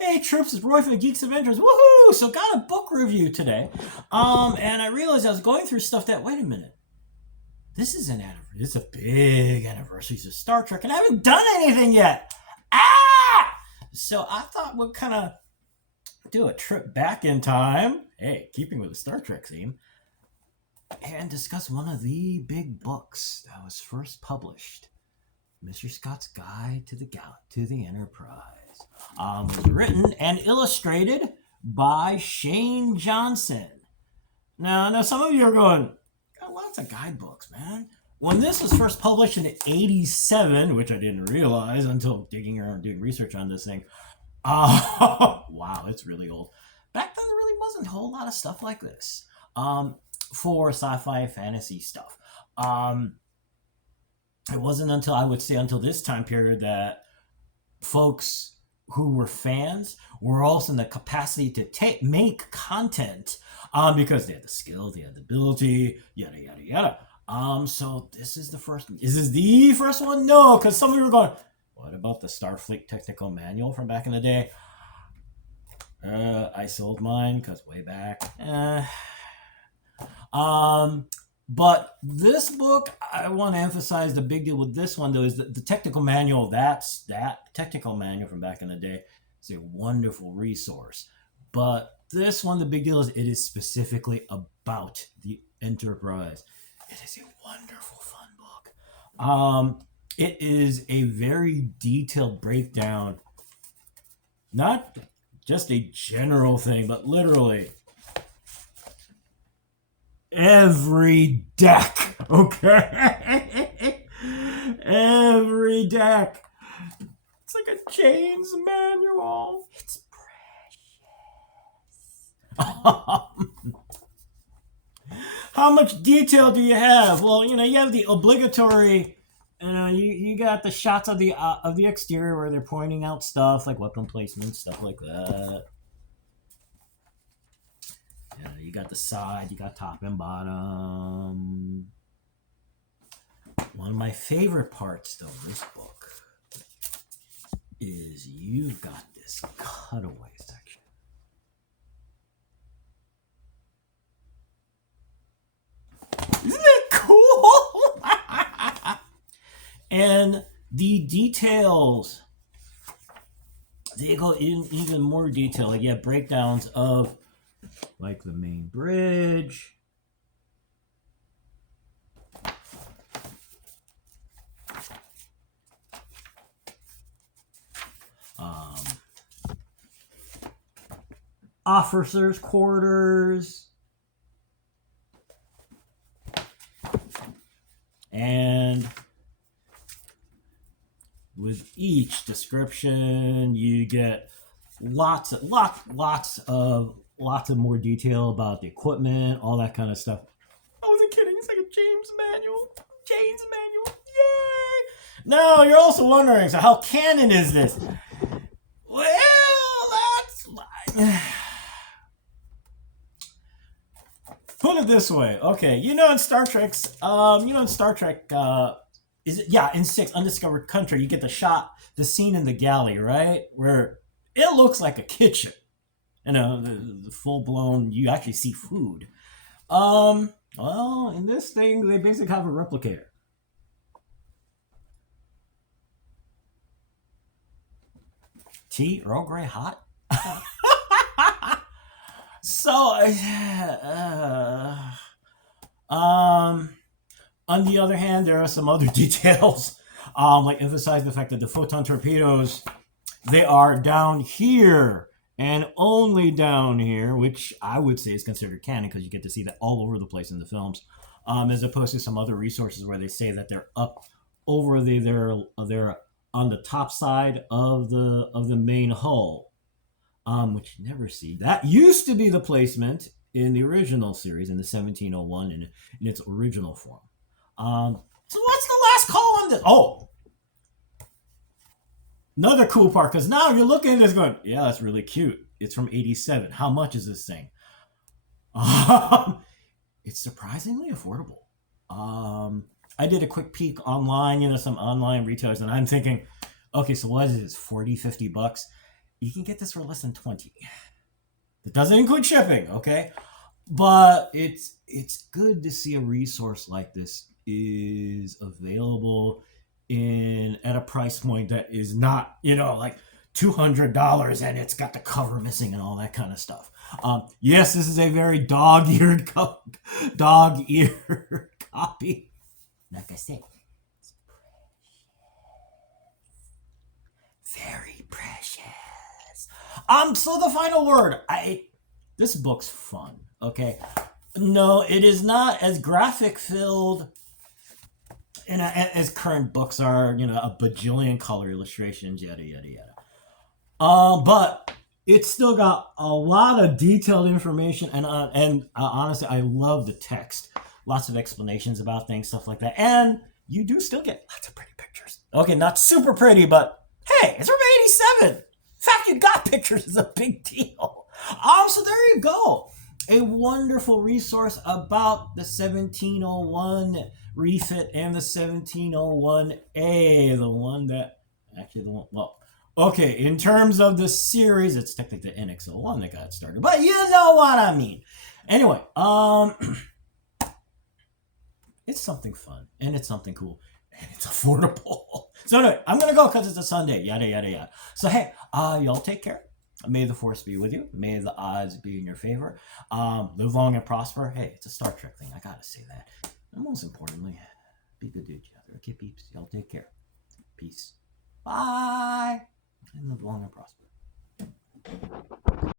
Hey troops, it's Roy from the Geeks Adventures. Woohoo! So got a book review today. And I realized I was going through stuff that, wait a minute, this is an anniversary. This is a big anniversary of Star Trek, and I haven't done anything yet. Ah! So I thought we'd kind of do a trip back in time. Hey, keeping with the Star Trek theme, and discuss one of the big books that was first published. Mr. Scott's Guide to the Enterprise. Was written and illustrated by Shane Johnson. Now, some of you are going, got lots of guidebooks, man. When this was first published in '87, which I didn't realize until digging around doing research on this thing, wow, it's really old. Back then, there really wasn't a whole lot of stuff like this for sci-fi fantasy stuff. It wasn't until, I would say, until this time period that folks who were fans were also in the capacity to make content because they had the skill, they had the ability, yada yada yada. So this is the first. Is this the first one? No, because some of you were going, what about the Starfleet technical manual from back in the day? I sold mine because way back. But this book, I want to emphasize the big deal with this one, though, is that the technical manual, that technical manual from back in the day, is a wonderful resource. But this one, the big deal is it is specifically about the Enterprise. It is a wonderful, fun book. It is a very detailed breakdown, not just a general thing, but literally every deck, okay? Every deck. It's like a Jane's manual. It's precious. How much detail do you have? Well, you have the obligatory, you got the shots of the exterior where they're pointing out stuff like weapon placement, stuff like that. You got the side, you got top and bottom. One of my favorite parts, though, of this book is you've got this cutaway section. Isn't it cool? And the details, they go in even more detail. Like, you have breakdowns of like the main bridge. Officers' quarters. And with each description, you get lots of more detail about the equipment, all that kind of stuff. I wasn't kidding. It's like a Jane's manual. Yay! Now, you're also wondering, so how canon is this? Well, that's put it this way. Okay, in Star Trek, is it? Yeah, in 6 Undiscovered Country, you get the scene in the galley, right, where it looks like a kitchen. The full-blown, you actually see food. Well, in this thing, they basically have a replicator. Tea, Earl Grey hot? So, on the other hand, there are some other details, like emphasize the fact that the photon torpedoes, they are down here, and only down here, which I would say is considered canon because you get to see that all over the place in the films, as opposed to some other resources where they say that they're up over they're on the top side of the main hull, which you never see. That used to be the placement in the original series in the 1701 in its original form. So what's the last call on this? Oh, another cool part, because now you're looking at this going, yeah, that's really cute. It's from '87. How much is this thing? It's surprisingly affordable. I did a quick peek online, some online retailers, and I'm thinking, okay, so what is this, 40, $50? You can get this for less than 20. It doesn't include shipping, okay? But it's good to see a resource like this is available in at a price point that is not, like $200 and it's got the cover missing and all that kind of stuff. Yes, this is a very dog-eared dog-eared copy. Like I said, it's very precious. So the final word. This book's fun. Okay, no, it is not as graphic filled and as current books are. A bajillion color illustrations, yada yada yada. But it's still got a lot of detailed information, and honestly, I love the text. Lots of explanations about things, stuff like that, and you do still get lots of pretty pictures. Okay, not super pretty, but hey, it's from '87. In fact, you got pictures is a big deal. So there you go. A wonderful resource about the 1701 refit and the 1701A, okay, in terms of the series, it's technically the NX01 that got started, but you know what I mean. Anyway, it's something fun, and it's something cool, and it's affordable. So anyway, I'm gonna go because it's a Sunday, yada yada yada. So hey, y'all take care. May the force be with you. May the odds be in your favor. Live long and prosper. Hey, it's a Star Trek thing. I gotta say that. And most importantly, be good to each other. Okay, peeps. Y'all take care. Peace. Bye. And live long and prosper.